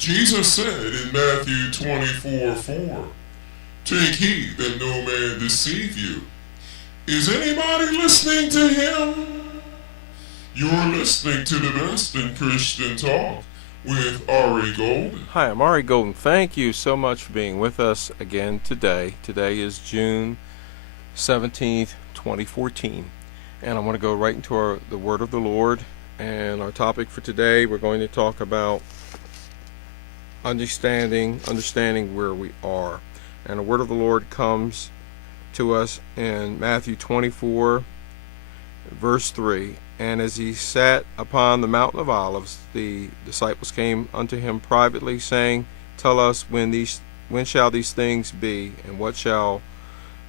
Jesus said in Matthew 24:4, "Take heed that no man deceive you." Is anybody listening to him? You're listening to the best in Christian talk with Ari Golden. Hi, I'm Ari Golden. Thank you so much for being with us again today. Today is June 17th, 2014. And I want to go right into the Word of the Lord. And our topic for today, we're going to talk about understanding where we are. And the Word of the Lord comes to us in Matthew 24, verse 3. And as he sat upon the mountain of Olives, the disciples came unto him privately, saying, Tell us when shall these things be, and what shall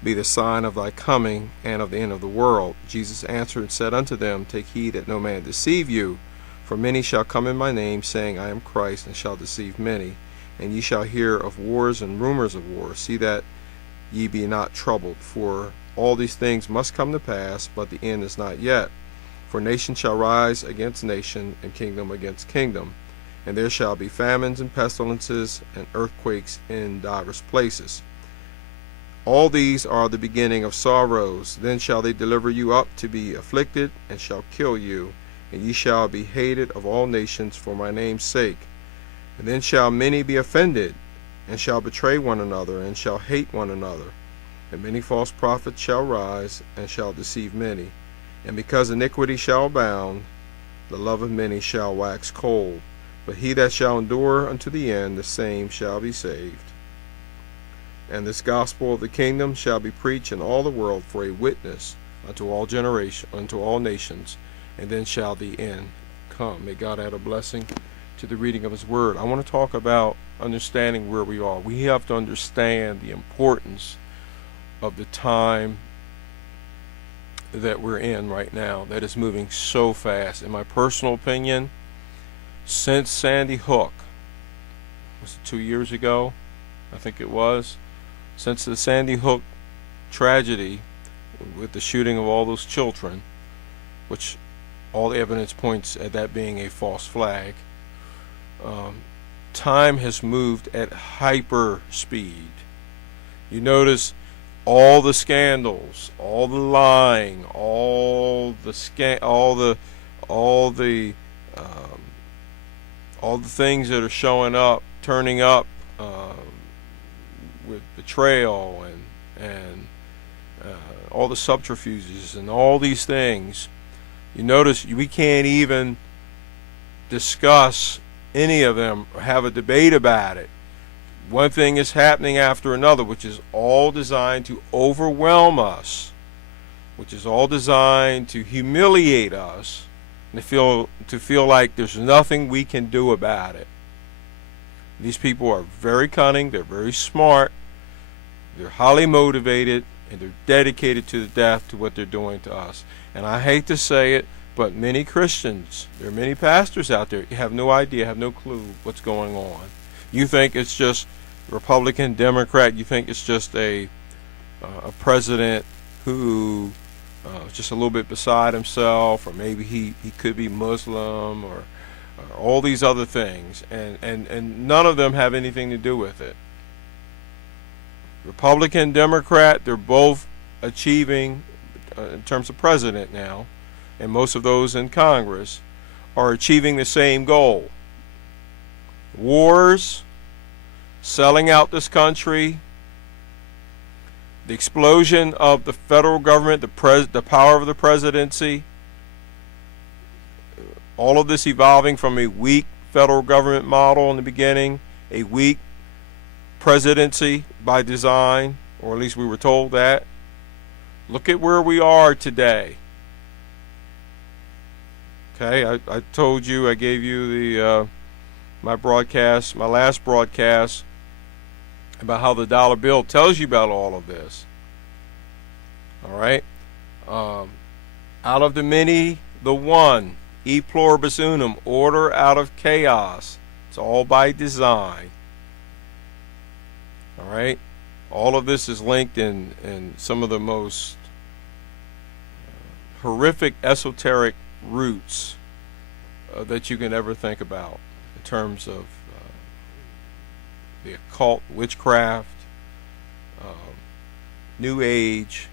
be the sign of thy coming and of the end of the world? Jesus answered and said unto them, Take heed that no man deceive you, for many shall come in my name, saying, I am Christ, and shall deceive many. And ye shall hear of wars and rumors of wars. See that ye be not troubled, for all these things must come to pass, but the end is not yet. For nation shall rise against nation, and kingdom against kingdom. And there shall be famines and pestilences and earthquakes in divers places. All these are the beginning of sorrows. Then shall they deliver you up to be afflicted, and shall kill you. And ye shall be hated of all nations for my name's sake. And then shall many be offended, and shall betray one another, and shall hate one another. And many false prophets shall rise, and shall deceive many. And because iniquity shall abound, the love of many shall wax cold. But he that shall endure unto the end, the same shall be saved. And this gospel of the kingdom shall be preached in all the world for a witness unto all generations, unto all nations, and then shall the end come. May God add a blessing to the reading of his word. I want to talk about understanding where we are. We have to understand the importance of the time that we're in right now that is moving so fast. In my personal opinion, since Sandy Hook, was it 2 years ago? I think it was. Since the Sandy Hook tragedy with the shooting of all those children, which all the evidence points at that being a false flag, time has moved at hyper speed. You notice all the scandals, all the lying, all the things that are showing up, turning up with betrayal and all the subterfuges and all these things. You notice we can't even discuss any of them or have a debate about it. One thing is happening after another, which is all designed to overwhelm us, which is all designed to humiliate us, and to feel like there's nothing we can do about it. These people are very cunning, they're very smart, they're highly motivated, and they're dedicated to the death to what they're doing to us. And I hate to say it, but many Christians, there are many pastors out there, have no idea, have no clue what's going on. You think it's just Republican, Democrat. You think it's just a president who is just a little bit beside himself, or maybe he could be Muslim, or all these other things, and none of them have anything to do with it. Republican, Democrat, they're both achieving, in terms of president now, and most of those in Congress are achieving the same goal. Wars, selling out this country, the explosion of the federal government, the power of the presidency, all of this evolving from a weak federal government model in the beginning, a weak presidency by design, or at least we were told that. Look at where we are today. Okay, I told you, I gave you the my last broadcast about how the dollar bill tells you about all of this. All right, out of the many, the one, e pluribus unum, order out of chaos. It's all by design. All right, all of this is linked in some of the most horrific esoteric roots that you can ever think about in terms of the occult, witchcraft, New Age,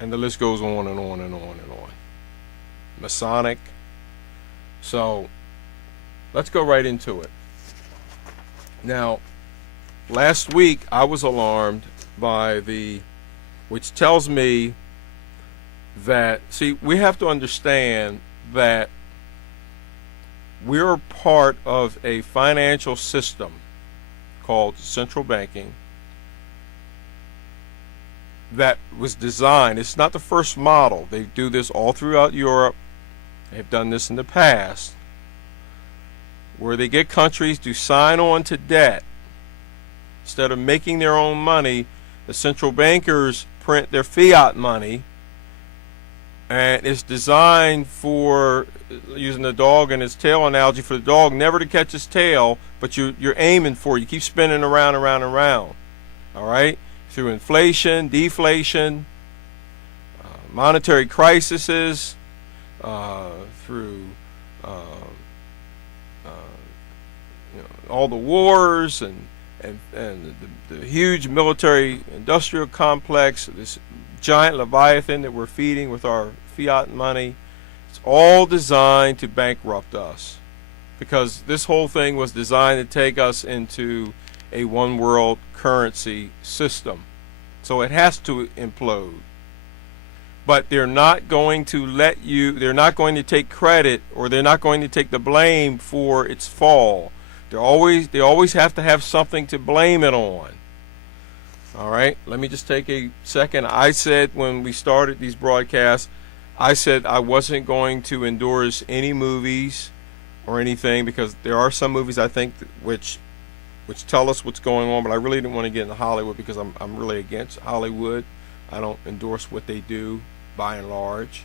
and the list goes on and on and on and on. Masonic. So let's go right into it. Now, last week I was alarmed by which tells me that, see, we have to understand that we're part of a financial system called central banking that was designed. It's not the first model. They do this all throughout Europe. They've done this in the past, where they get countries to sign on to debt. Instead of making their own money, the central bankers print their fiat money, and it's designed for, using the dog and its tail analogy, for the dog never to catch its tail, but you're aiming for it. You keep spinning around, around, around. All right? Through inflation, deflation, monetary crises, through all the wars and the huge military industrial complex, this giant leviathan that we're feeding with our fiat money. It's all designed to bankrupt us, because this whole thing was designed to take us into a one world currency system. So it has to implode. But they're not going to they're not going to take credit, or they're not going to take the blame for its fall. They always have to have something to blame it on. All right, let me just take a second. I said when we started these broadcasts, I said I wasn't going to endorse any movies or anything, because there are some movies I think which tell us what's going on, but I really didn't want to get into Hollywood, because I'm really against Hollywood. I don't endorse what they do by and large.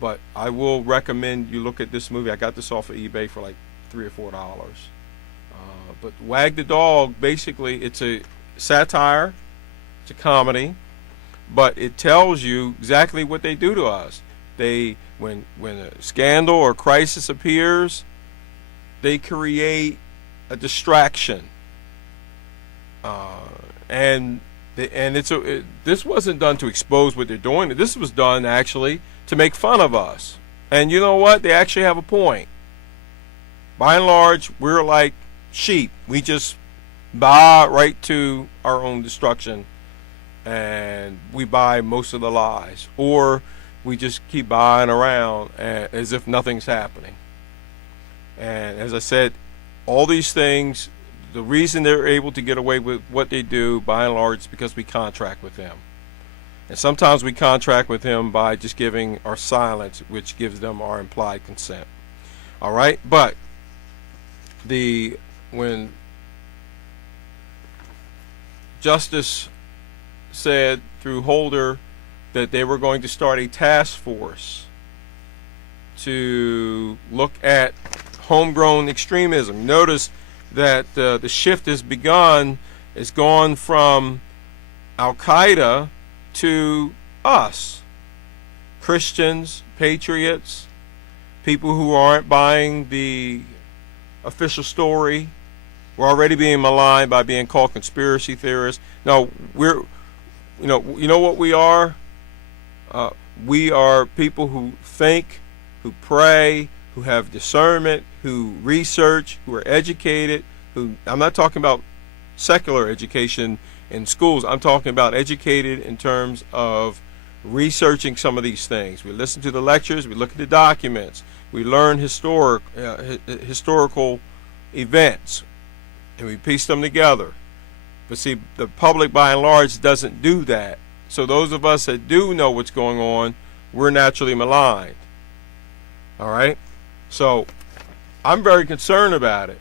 But I will recommend you look at this movie. I got this off of eBay for like $3 or $4. But Wag the Dog, basically, it's a satire, it's a comedy, but it tells you exactly what they do to us. When a scandal or crisis appears, they create a distraction, this wasn't done to expose what they're doing. This was done actually to make fun of us. And you know what? They actually have a point. By and large, we're like sheep. We just buy right to our own destruction, and we buy most of the lies, or we just keep buying around as if nothing's happening. And as I said, all these things, the reason they're able to get away with what they do, by and large, is because we contract with them. And sometimes we contract with them by just giving our silence, which gives them our implied consent. All right? But when Justice said through Holder that they were going to start a task force to look at homegrown extremism, notice that the shift has begun. It's gone from Al-Qaeda to us, Christians, patriots, people who aren't buying the official story. We're already being maligned by being called conspiracy theorists. No, you know what we are? We are people who think, who pray, who have discernment, who research, who are educated. I'm not talking about secular education in schools. I'm talking about educated in terms of researching some of these things. We listen to the lectures, we look at the documents, we learn historical events, and we piece them together. But see, the public by and large doesn't do that. So those of us that do know what's going on, we're naturally maligned. All right? So I'm very concerned about it,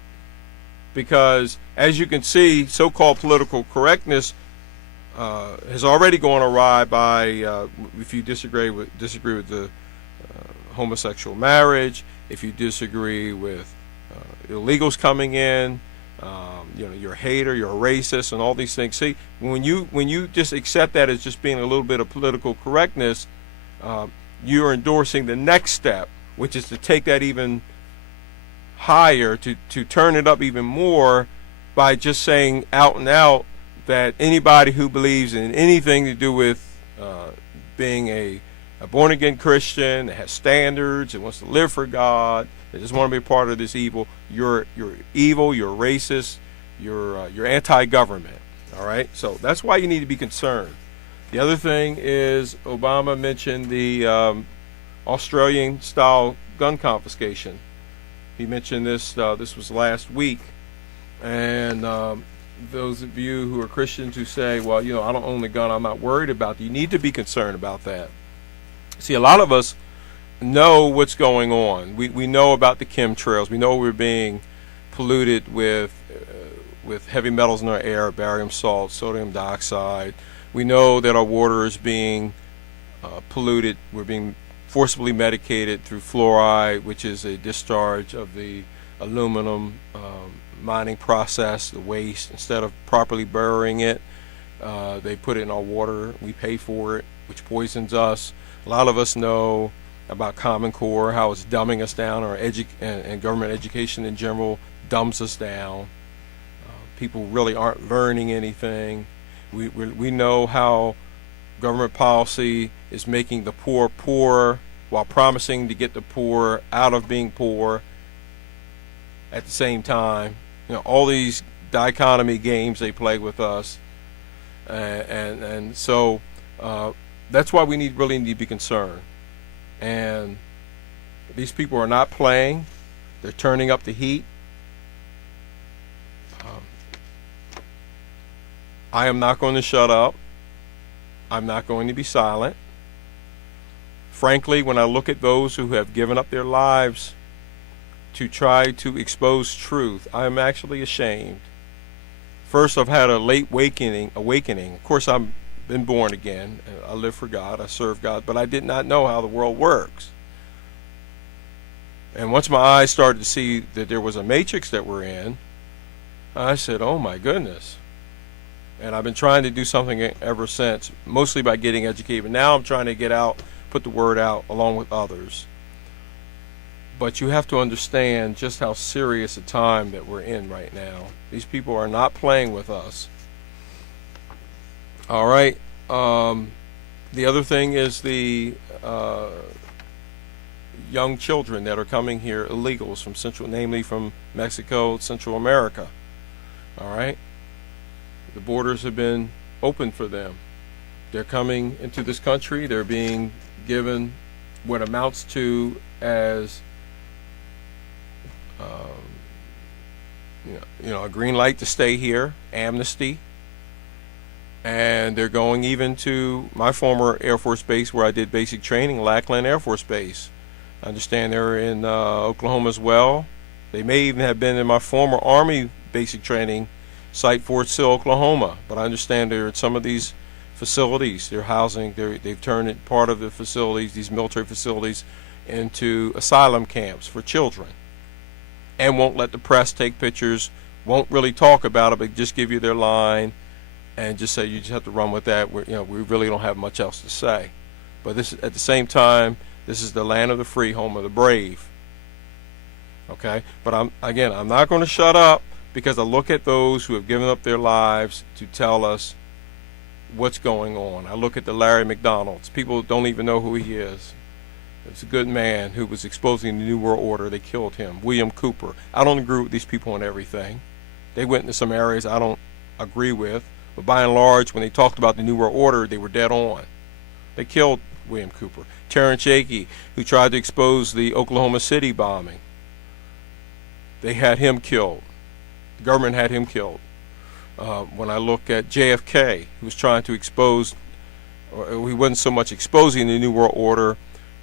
because as you can see, so-called political correctness has already gone awry by if you disagree with the homosexual marriage, if you disagree with illegals coming in, you're a hater, you're a racist, and all these things. See, when you just accept that as just being a little bit of political correctness, you're endorsing the next step, which is to take that even higher, to turn it up even more by just saying out and out that anybody who believes in anything to do with being a born-again Christian that has standards and wants to live for God, that just want to be a part of this evil, you're evil, you're racist, you're anti-government. All right, so that's why you need to be concerned. The other thing is Obama mentioned the Australian-style gun confiscation. He mentioned this. This was last week, and those of you who are Christians who say, well, I don't own the gun, I'm not worried about it, you need to be concerned about that. See, a lot of us know what's going on. We know about the chemtrails. We know we're being polluted with heavy metals in our air, barium salt, sodium dioxide. We know that our water is being polluted. We're being forcibly medicated through fluoride, which is a discharge of the aluminum mining process, the waste. Instead of properly burying it, they put it in our water. We pay for it, which poisons us. A lot of us know about Common Core, how it's dumbing us down, and government education in general dumbs us down. People really aren't learning anything. We know how government policy is making the poor poorer while promising to get the poor out of being poor at the same time. All these dichotomy games they play with us, and so that's why we really need to be concerned. And these people are not playing. They're turning up the heat. I am not going to shut up. I'm not going to be silent. Frankly, when I look at those who have given up their lives to try to expose truth, I am actually ashamed. First, I've had a late awakening. Of course, I've been born again. I live for God. I serve God. But I did not know how the world works. And once my eyes started to see that there was a matrix that we're in, I said, oh my goodness. And I've been trying to do something ever since, mostly by getting educated. But now I'm trying to get out, put the word out along with others. But you have to understand just how serious a time that we're in right now. These people are not playing with us. All right. The other thing is the young children that are coming here, illegals from namely from Mexico, Central America. All right. The borders have been open for them. They're coming into this country. They're being given what amounts to as a green light to stay here, amnesty, and they're going even to my former Air Force base where I did basic training, Lackland Air Force Base. I understand they're in Oklahoma as well. They may even have been in my former Army basic training site, Fort Sill, Oklahoma. But I understand they're at some of these facilities. They're housing. They've turned it, part of the facilities, these military facilities, into asylum camps for children, and won't let the press take pictures. Won't really talk about it, but just give you their line, and just say you just have to run with that. We really don't have much else to say. But this, at the same time, this is the land of the free, home of the brave. Okay, but I'm not going to shut up, because I look at those who have given up their lives to tell us what's going on. I look at the Larry McDonalds. People don't even know who he is. It's a good man who was exposing the New World Order. They killed him. William Cooper. I don't agree with these people on everything. They went into some areas I don't agree with, but by and large, when they talked about the New World Order, they were dead on. They killed William Cooper. Terrence Yakey, who tried to expose the Oklahoma City bombing. They had him killed. The government had him killed. When I look at JFK, who was trying to expose, or he wasn't so much exposing the New World Order,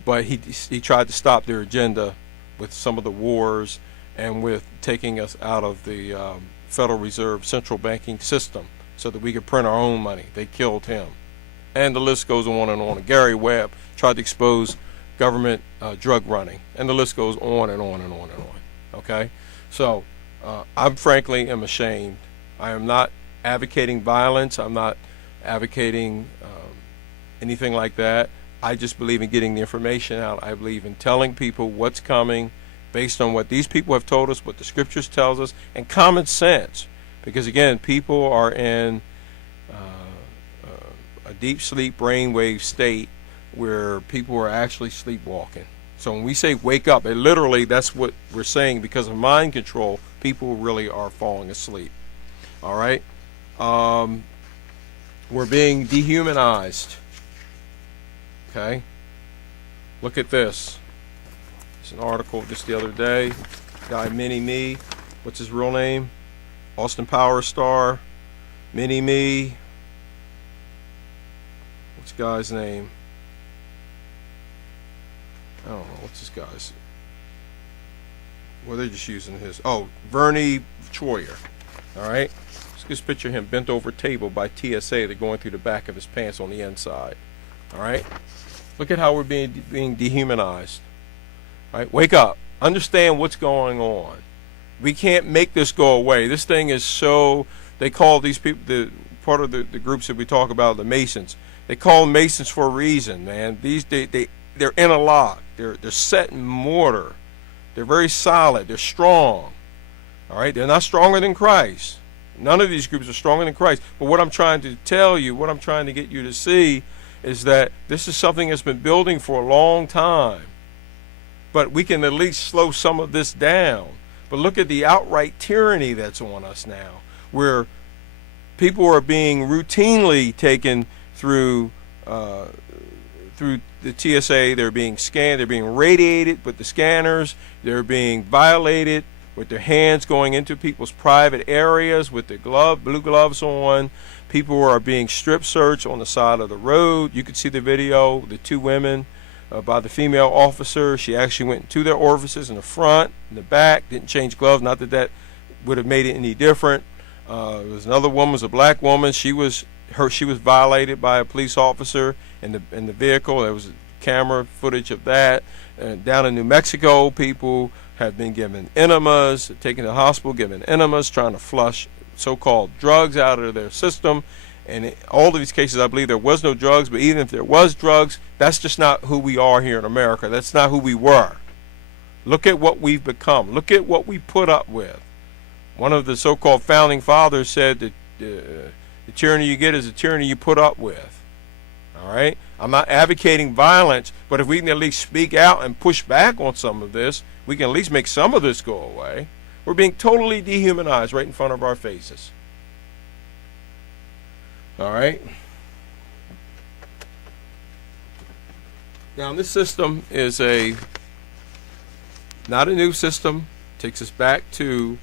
but he tried to stop their agenda with some of the wars and with taking us out of the Federal Reserve central banking system so that we could print our own money. They killed him. And the list goes on and on. Gary Webb tried to expose government drug running. And the list goes on and on and on and on. Okay? So I frankly am ashamed. I am not advocating violence. I'm not advocating anything like that. I just believe in getting the information out. I believe in telling people what's coming based on what these people have told us, what the scriptures tells us, and common sense. Because again, people are in a deep sleep brainwave state where people are actually sleepwalking. So when we say wake up, literally that's what we're saying. Because of mind control, people really are falling asleep. All right? We're being dehumanized. Okay? Look at this. It's an article just the other day. Guy Mini-Me. What's his real name? Austin Power star. Mini-Me. What's the guy's name? I don't know. What's this guy's? Well, they're just using his. Oh, Vernie Troyer. All right? Just picture him bent over a table by TSA. They're going through the back of his pants on the inside. All right? Look at how we're being dehumanized. All right? Wake up. Understand what's going on. We can't make this go away. This thing is so. They call these people, part of the groups that we talk about, the Masons. They call them Masons for a reason, man. They're interlocked. They're set in mortar. They're very solid. They're strong. All right? They're not stronger than Christ. None of these groups are stronger than Christ. But what I'm trying to tell you, what I'm trying to get you to see, is that this is something that's been building for a long time. But we can at least slow some of this down. But look at the outright tyranny that's on us now, where people are being routinely taken through the TSA. They're being scanned. They're being radiated with the scanners. They're being violated with their hands going into people's private areas with their blue gloves on. People are being strip searched on the side of the road. You could see the video, the two women by the female officer. She actually went into their orifices in the front, in the back, didn't change gloves. Not that that would have made it any different. There was another woman, was a black woman. She was violated by a police officer in the vehicle. There was camera footage of that. And down in New Mexico, people have been given enemas, taken to the hospital, given enemas, trying to flush so-called drugs out of their system. And in all of these cases, I believe there was no drugs, but even if there was drugs, that's just not who we are here in America. That's not who we were. Look at what we've become. Look at what we put up with. One of the so-called founding fathers said that the tyranny you get is the tyranny you put up with. All right? I'm not advocating violence, but if we can at least speak out and push back on some of this, we can at least make some of this go away. We're being totally dehumanized right in front of our faces. All right? Now, this system is not a new system. It takes us back to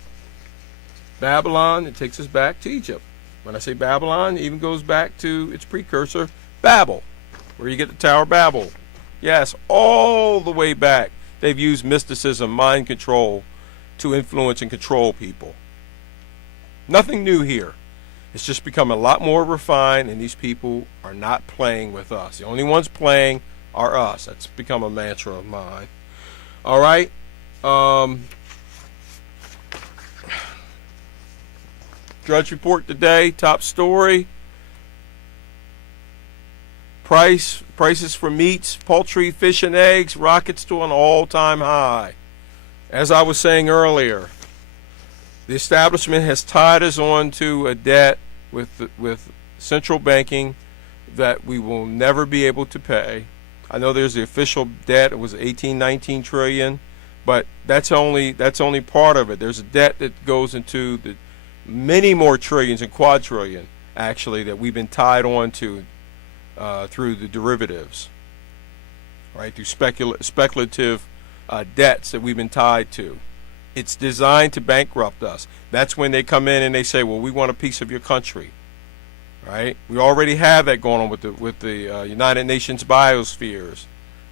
Babylon. It takes us back to Egypt. When I say Babylon, it even goes back to its precursor, Babel, where you get the Tower of Babel. Yes, all the way back, they've used mysticism, mind control, to influence and control people. Nothing new here. It's just become a lot more refined, and these people are not playing with us. The only ones playing are us. That's become a mantra of mine. All right. Drudge Report today, top story. Prices for meats, poultry, fish, and eggs rockets to an all-time high. As I was saying earlier, the establishment has tied us on to a debt with central banking that we will never be able to pay. I know there's the official debt. It was 19 trillion, but that's only part of it. There's a debt that goes into the many more trillions and quadrillion, actually, that we've been tied on to through the derivatives, right? Through speculative debts that we've been tied to. It's designed to bankrupt us. That's when they come in and they say, well, we want a piece of your country, right? We already have that going on with the United Nations biospheres,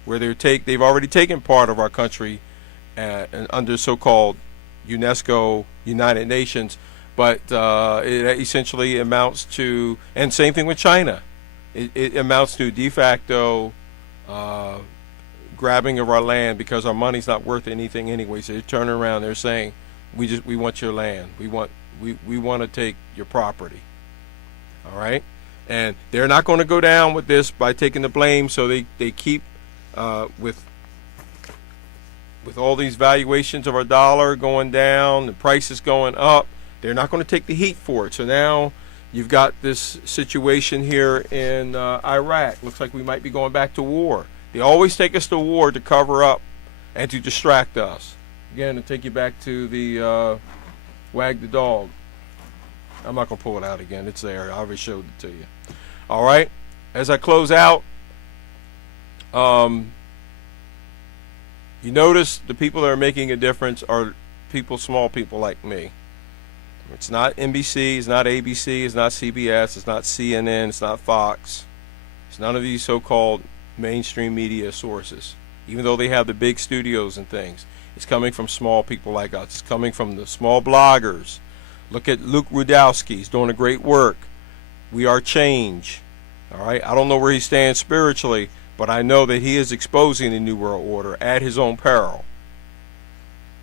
where they've already taken part of our country under so-called UNESCO United Nations, but it essentially amounts to, and same thing with China, it amounts to de facto grabbing of our land because our money's not worth anything anyway. So they turn around, they're saying, we want your land, we want to take your property. All right, and they're not going to go down with this by taking the blame. So they keep with with all these valuations of our dollar going down, the prices going up, they're not going to take the heat for it. So now you've got this situation here in Iraq. Looks like we might be going back to war. They always take us to war to cover up and to distract us. Again, to take you back to the wag the dog. I'm not going to pull it out again. It's there. I already showed it to you. All right. As I close out, you notice the people that are making a difference are people, small people like me. It's not NBC, it's not ABC, it's not CBS, it's not CNN, it's not Fox. It's none of these so-called mainstream media sources, even though they have the big studios and things. It's coming from small people like us. It's coming from the small bloggers. Look at Luke Rudowski. He's doing a great work. We are change. All right. I don't know where he stands spiritually, but I know that he is exposing the New World Order at his own peril.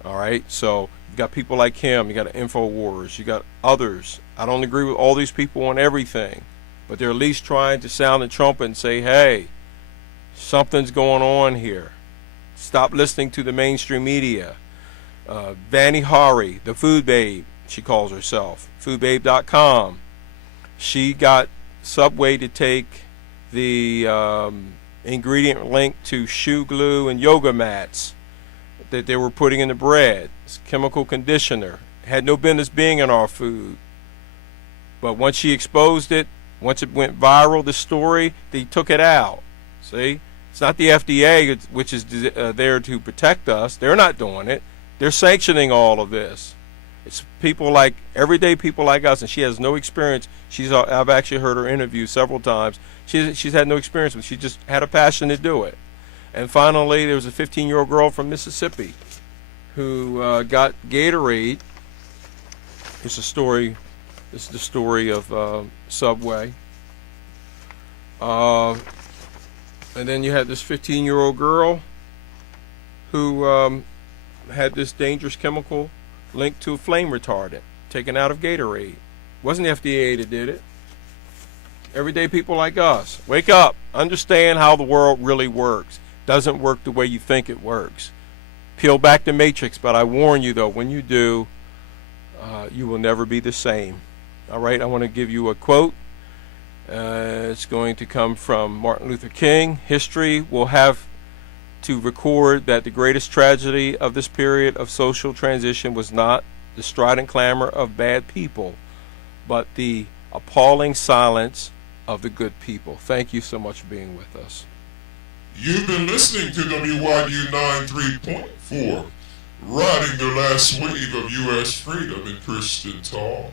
All right. So you got people like him. You got InfoWars. You got others. I don't agree with all these people on everything, but they're at least trying to sound the trumpet and say, hey, something's going on here. Stop listening to the mainstream media. Vani Hari, the food babe, she calls herself, foodbabe.com. She got Subway to take the ingredient link to shoe glue and yoga mats that they were putting in the bread. It's chemical conditioner. It had no business being in our food. But once she exposed it, once it went viral, the story, they took it out. See? It's not the FDA, which is there to protect us. They're not doing it. They're sanctioning all of this. It's people like, everyday people like us, and she has no experience. I've actually heard her interview several times. She's had no experience with it. She just had a passion to do it. And finally, there was a 15-year-old girl from Mississippi who got Gatorade. It's a story. This is the story of Subway. And then you had this 15-year-old girl who had this dangerous chemical linked to a flame retardant taken out of Gatorade. It wasn't the FDA that did it. Everyday people like us. Wake up. Understand how the world really works. Doesn't work the way you think it works. Peel back the matrix, but I warn you, though, when you do, you will never be the same. All right, I want to give you a quote. It's going to come from Martin Luther King. History will have to record that the greatest tragedy of this period of social transition was not the strident clamor of bad people, but the appalling silence of the good people. Thank you so much for being with us. You've been listening to WYDU93.4, riding the last wave of U.S. freedom and Christian talk.